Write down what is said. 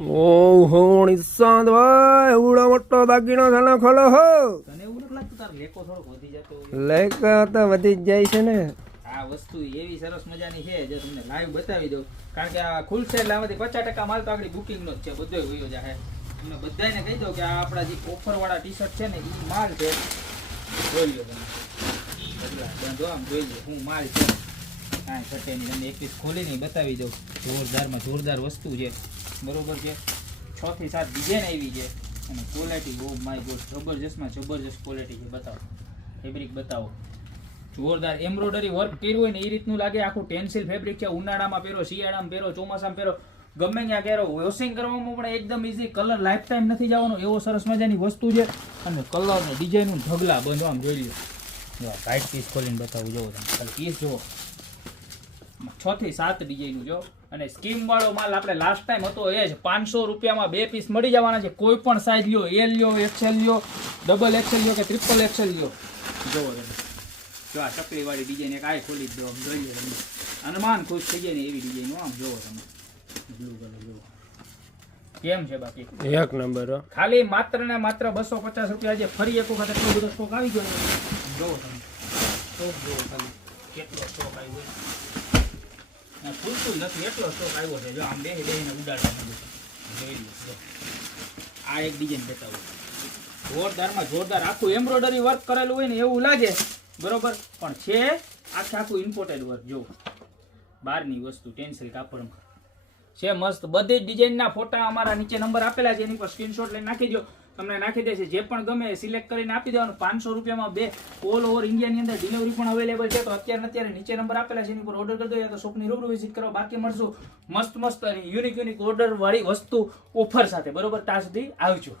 ઓહો નિશાંત ભાઈ એવડો મોટો દાગીનો થાનો ખોલો હો. તને એવું નથી લાગતું તાર લેકો થોડો વધી જતો હોય? લેકા તો વધી જ જાય છે ને. આ વસ્તુ એવી સરસ મજાની છે જે તમને લાઈવ બતાવી દઉં, કારણ કે આ ખુલશે એટલે આમાંથી 50% માલ તો આગળ બુકિંગ નો જ છે, બધો વયો જાય. તમને બધાને કહી દઉં કે આ આપણા જે ઓફર વાળા ટી શર્ટ છે ને એ માલ છે. જોઈ લો તમે, બંધો આમ જોઈ લો હું માલ છે. કાંઈ ઘટે નહીં, તમને એક પીસ ખોલીને બતાવી દઉં. જોરદારમાં જોરદાર વસ્તુ છે, બરોબર છે. 6 થી 7 ડિઝાઇન આવી છે અને ક્વોલિટી ઓ માય ગોડ જબરજસ્તમાં જબરજસ્ત ક્વોલિટી છે. બતાવો ફેબ્રિક, બતાવો જોરદાર એમ્બ્રોઇડરી વર્ક કર્યું હોય ને એ રીતનું લાગે. આખું ટેન્સિલ ફેબ્રિક છે. ઉનાળામાં પહેરો, શિયાળામાં પહેરો, ચોમાસામાં પહેરો, ગમે ત્યાં પહેરો. વોશિંગ કરવામાં પણ એકદમ ઈઝી. કલર લાઈફ ટાઈમ નથી જવાનો એવો સરસ મજાની વસ્તુ છે. અને કલર ને ડિઝાઇનનું ઢગલા બંધ આમ જોઈ લો. જો ટાઈટ પીસ ખોલીને બતાવું, જોવો તમે ખાલી પીસ જુઓ. 6 થી 7 ડિઝાઇનનું જો. અને સ્કીમ વાળો માલ આપણે લાસ્ટ ટાઈમ હતો એ જ 500 રૂપિયામાં 2 પીસ મળી જવાના છે. કોઈ પણ સાઈઝ લ્યો, એલ લ્યો, એક્સેલ લ્યો, ડબલ એક્સેલ લ્યો કે ટ્રિપલ એક્સેલ લ્યો. જોવો તમે, જો આ ચકલી વાળી ડિઝાઇન એક આ ખોલી જ દો, આમ જોઈ લો તમે. અનુમાન ખુશ થઈ જાય ને એવી ડિઝાઇન આમ જોવો તમે. બ્લુ કલર જોવો કેમ છે બાકી એક નંબર. ખાલી માત્ર ને માત્ર 250 રૂપિયા છે. ફરી એક વખત એટલો બધો સ્ટોક આવી ગયો. જોવો તમે સ્ટોક જોવો ખાલી કેટલો સ્ટોક આવ્યો છે. ફૂલતું નથી એટલો સ્ટોક આવ્યો છે. જો આમ બેહીને ઉડાડવા જોઈ લો. આ એક ડિઝાઇન બતાવું, જોરદારમાં જોરદાર. આખું એમ્બ્રોઇડરી વર્ક કરેલું હોય ને એવું લાગે, બરોબર, પણ છે આખું ઇમ્પોર્ટેડ વર્ક. જો બહારની વસ્તુ ટેન્સિલ કાપડમાં છે મસ્ત. બધી જ ડિઝાઇનના ફોટા અમારા નીચે નંબર આપેલા છે, એની પર સ્ક્રીનશોટ લઈને નાખી દો, તમને નાખી દેશે. જે પણ ગમે સિલેક્ટ કરીને આપી દેવાનું. 500 રૂપિયામાં 2 ઓલ ઓવર ઇન્ડિયાની અંદર ડિલિવરી પણ અવેલેબલ છે. તો અત્યારે નીચે નંબર આપેલા છે એની પર ઓર્ડર કરી દો, યા તો શોપની રૂબરૂ વિઝિટ કરો. બાકી મળશું મસ્ત મસ્ત યુનિક ઓર્ડર વાળી વસ્તુ ઓફર સાથે, બરોબર. ત્યાં સુધી આવજો.